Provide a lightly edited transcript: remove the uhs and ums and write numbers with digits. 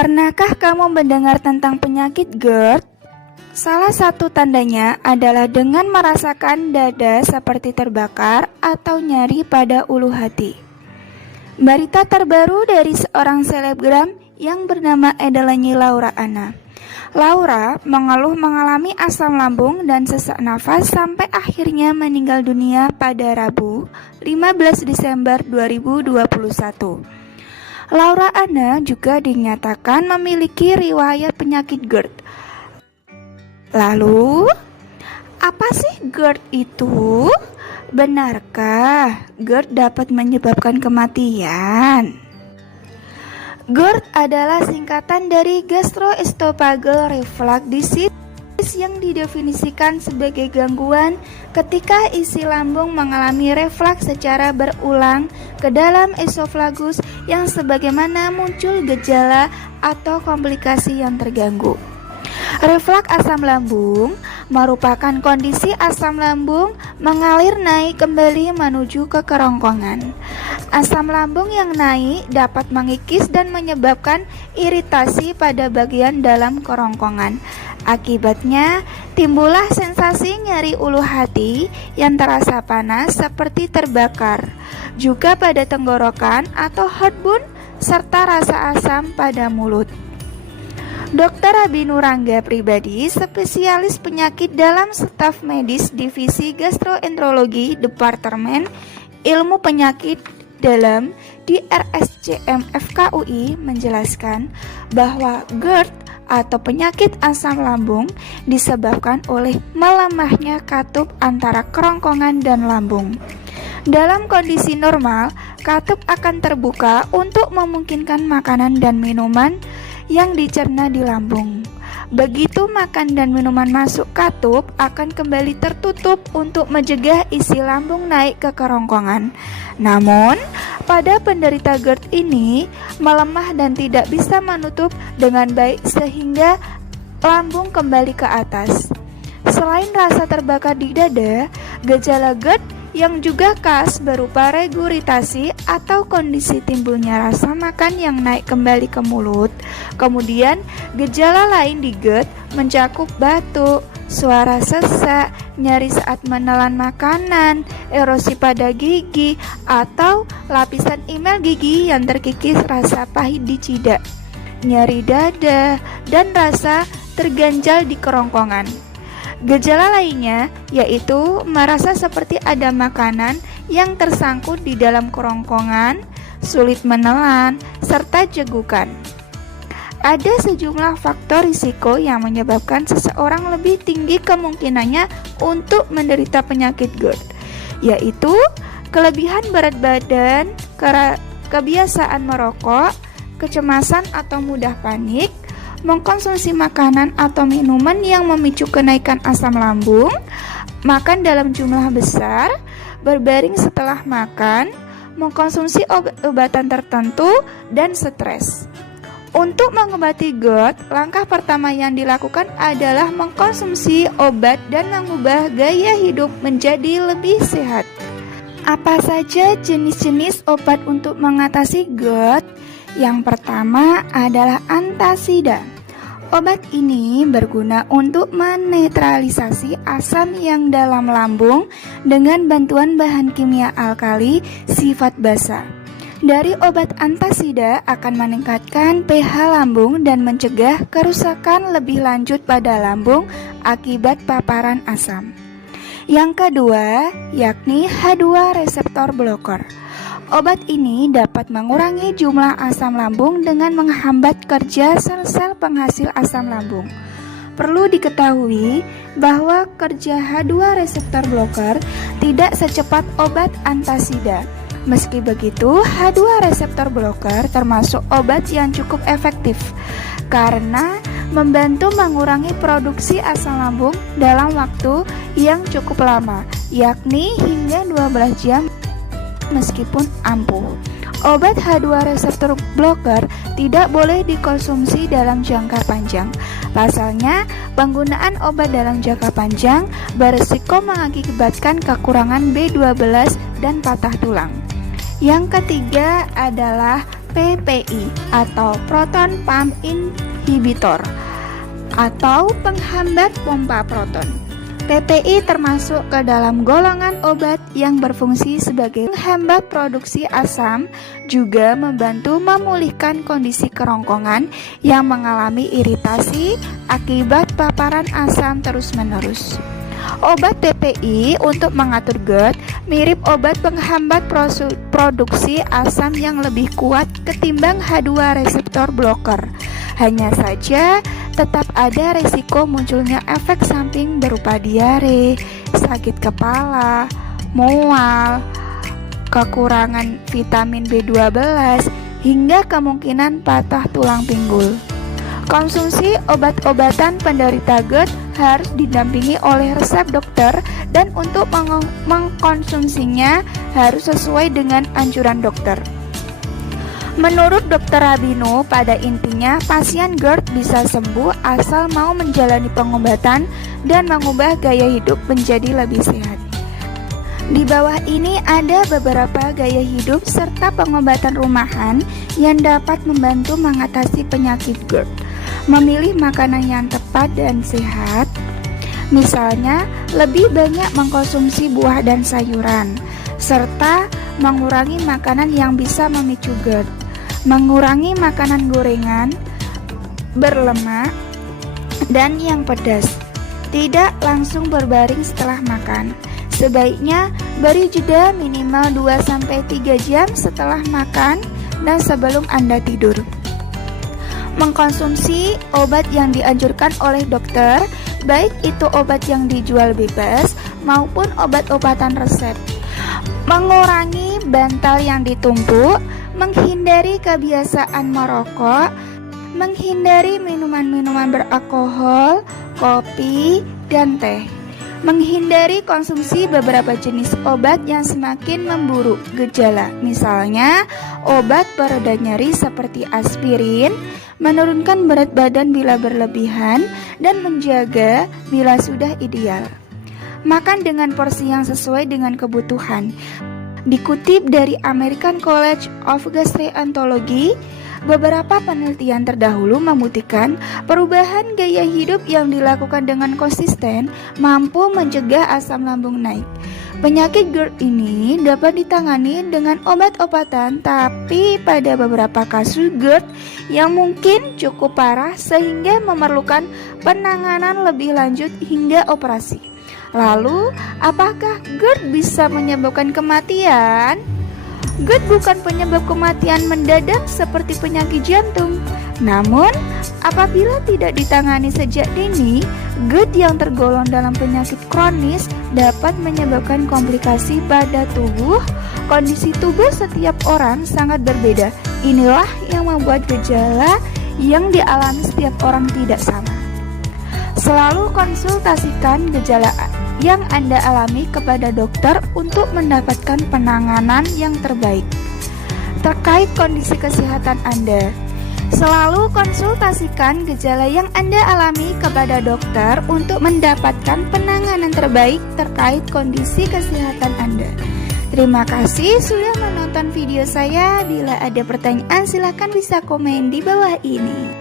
Pernahkah kamu mendengar tentang penyakit GERD? Salah satu tandanya adalah dengan merasakan dada seperti terbakar atau nyeri pada ulu hati. Berita terbaru dari seorang selebgram yang bernama Edelany Laura Anna. Laura mengeluh mengalami asam lambung dan sesak nafas sampai akhirnya meninggal dunia pada Rabu, 15 Desember 2021. Laura Anna juga dinyatakan memiliki riwayat penyakit GERD. Lalu, apa sih GERD itu? Benarkah GERD dapat menyebabkan kematian? GERD adalah singkatan dari gastroesophageal reflux disease yang didefinisikan sebagai gangguan ketika isi lambung mengalami reflux secara berulang ke dalam esofagus yang sebagaimana muncul gejala atau komplikasi yang terganggu. Reflux asam lambung merupakan kondisi asam lambung mengalir naik kembali menuju ke kerongkongan. Asam lambung yang naik dapat mengikis dan menyebabkan iritasi pada bagian dalam kerongkongan. Akibatnya, timbullah sensasi nyeri ulu hati yang terasa panas seperti terbakar, juga pada tenggorokan atau heartburn, serta rasa asam pada mulut. Dr. Abinu Rangga Pribadi, spesialis penyakit dalam staf medis Divisi Gastroenterologi Departemen Ilmu Penyakit Dalam di RSCM FKUI menjelaskan bahwa GERD atau penyakit asam lambung disebabkan oleh melemahnya katup antara kerongkongan dan lambung. Dalam kondisi normal, katup akan terbuka untuk memungkinkan makanan dan minuman yang dicerna di lambung. Begitu makan dan minuman masuk katup, akan kembali tertutup untuk mencegah isi lambung naik ke kerongkongan. Namun, pada penderita GERD ini melemah dan tidak bisa menutup dengan baik sehingga lambung kembali ke atas. Selain rasa terbakar di dada, gejala GERD yang juga khas berupa regurgitasi atau kondisi timbulnya rasa makan yang naik kembali ke mulut. Kemudian, gejala lain di GERD mencakup batuk, suara sesak, nyeri saat menelan makanan, erosi pada gigi, atau lapisan email gigi yang terkikis rasa pahit di cidak, nyeri dada, dan rasa terganjal di kerongkongan. Gejala lainnya yaitu merasa seperti ada makanan yang tersangkut di dalam kerongkongan, sulit menelan, serta jegukan. Ada sejumlah faktor risiko yang menyebabkan seseorang lebih tinggi kemungkinannya untuk menderita penyakit GERD, yaitu kelebihan berat badan, kebiasaan merokok, kecemasan atau mudah panik, mengkonsumsi makanan atau minuman yang memicu kenaikan asam lambung, makan dalam jumlah besar, berbaring setelah makan, mengkonsumsi obat-obatan tertentu, dan stres. Untuk mengobati GERD, langkah pertama yang dilakukan adalah mengkonsumsi obat dan mengubah gaya hidup menjadi lebih sehat. Apa saja jenis-jenis obat untuk mengatasi GERD? Yang pertama adalah antasida. Obat ini berguna untuk menetralisasi asam yang dalam lambung dengan bantuan bahan kimia alkali sifat basa. Dari obat antasida akan meningkatkan pH lambung dan mencegah kerusakan lebih lanjut pada lambung akibat paparan asam. Yang kedua, yakni H2 reseptor blocker. Obat ini dapat mengurangi jumlah asam lambung dengan menghambat kerja sel-sel penghasil asam lambung. Perlu diketahui bahwa kerja H2 reseptor blocker tidak secepat obat antasida. Meski begitu, H2 reseptor blocker termasuk obat yang cukup efektif karena membantu mengurangi produksi asam lambung dalam waktu yang cukup lama, yakni hingga 12 jam meskipun ampuh. Obat H2 reseptor blocker tidak boleh dikonsumsi dalam jangka panjang. Pasalnya, penggunaan obat dalam jangka panjang berisiko mengakibatkan kekurangan B12 dan patah tulang. Yang ketiga adalah PPI atau proton pump inhibitor atau penghambat pompa proton. PPI termasuk ke dalam golongan obat yang berfungsi sebagai penghambat produksi asam, juga membantu memulihkan kondisi kerongkongan yang mengalami iritasi akibat paparan asam terus-menerus. Obat PPI untuk mengatur GERD mirip obat penghambat produksi asam yang lebih kuat ketimbang H2 reseptor blocker. Hanya saja tetap ada resiko munculnya efek samping berupa diare, sakit kepala, mual, kekurangan vitamin B12, hingga kemungkinan patah tulang pinggul. Konsumsi obat-obatan penderita GERD harus didampingi oleh resep dokter, dan untuk mengkonsumsinya harus sesuai dengan anjuran dokter. Menurut Dr. Rabino, pada intinya pasien GERD bisa sembuh asal mau menjalani pengobatan dan mengubah gaya hidup menjadi lebih sehat. Di bawah ini ada beberapa gaya hidup serta pengobatan rumahan yang dapat membantu mengatasi penyakit GERD. Memilih makanan yang tepat dan sehat, misalnya lebih banyak mengkonsumsi buah dan sayuran, serta mengurangi makanan yang bisa memicu GERD. Mengurangi makanan gorengan, berlemak, dan yang pedas. Tidak langsung berbaring setelah makan. Sebaiknya beri jeda minimal 2-3 jam setelah makan dan sebelum Anda tidur. Mengkonsumsi obat yang dianjurkan oleh dokter, baik itu obat yang dijual bebas maupun obat-obatan resep. Mengurangi bantal yang ditumpuk, menghindari kebiasaan merokok, menghindari minuman-minuman beralkohol, kopi, dan teh. Menghindari konsumsi beberapa jenis obat yang semakin memburuk gejala, misalnya obat pereda nyeri seperti aspirin, menurunkan berat badan bila berlebihan, dan menjaga bila sudah ideal. Makan dengan porsi yang sesuai dengan kebutuhan. Dikutip dari American College of Gastroenterology, beberapa penelitian terdahulu membuktikan perubahan gaya hidup yang dilakukan dengan konsisten mampu mencegah asam lambung naik. Penyakit GERD ini dapat ditangani dengan obat-obatan, tapi pada beberapa kasus GERD yang mungkin cukup parah sehingga memerlukan penanganan lebih lanjut hingga operasi. Lalu, apakah GERD bisa menyebabkan kematian? GERD bukan penyebab kematian mendadak seperti penyakit jantung. Namun, apabila tidak ditangani sejak dini, GERD yang tergolong dalam penyakit kronis dapat menyebabkan komplikasi pada tubuh. Kondisi tubuh setiap orang sangat berbeda. Inilah yang membuat gejala yang dialami setiap orang tidak sama. Selalu konsultasikan gejala yang Anda alami kepada dokter untuk mendapatkan penanganan yang terbaik terkait kondisi kesehatan Anda. Selalu konsultasikan gejala yang Anda alami kepada dokter untuk mendapatkan penanganan terbaik terkait kondisi kesehatan Anda. Terima kasih sudah menonton video saya. Bila ada pertanyaan, silakan bisa komen di bawah ini.